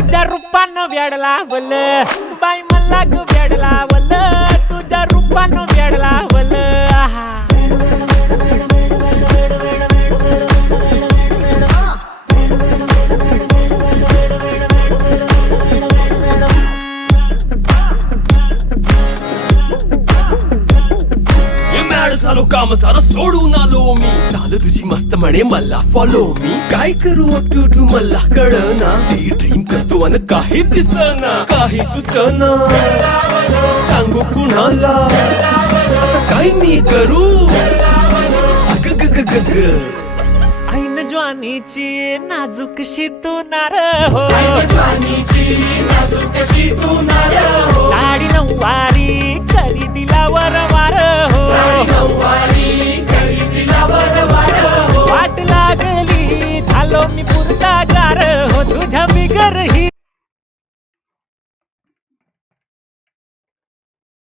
तुझ्या रूपानं वेड लावल बाई मला ग वेड लावल तुझ्या रूपानं वेड लावल आहा झालो काम सारं सोडून आलो मी चाल तुझी मस्त म्हणे मला फॉलो मी काय करू टू मला कळना ती ड्रीम करतो आणि काही दिसना काही सुचना सांगू कुणाला आता काय मी करू अग ग ग ग ग ऐन ज्वानीची नाजूकशी तू नार हो साडी नऊवारी करी दिला वरवार हो वाट लागली झालो मी पुरता गार हो तुझ्या बिगर ही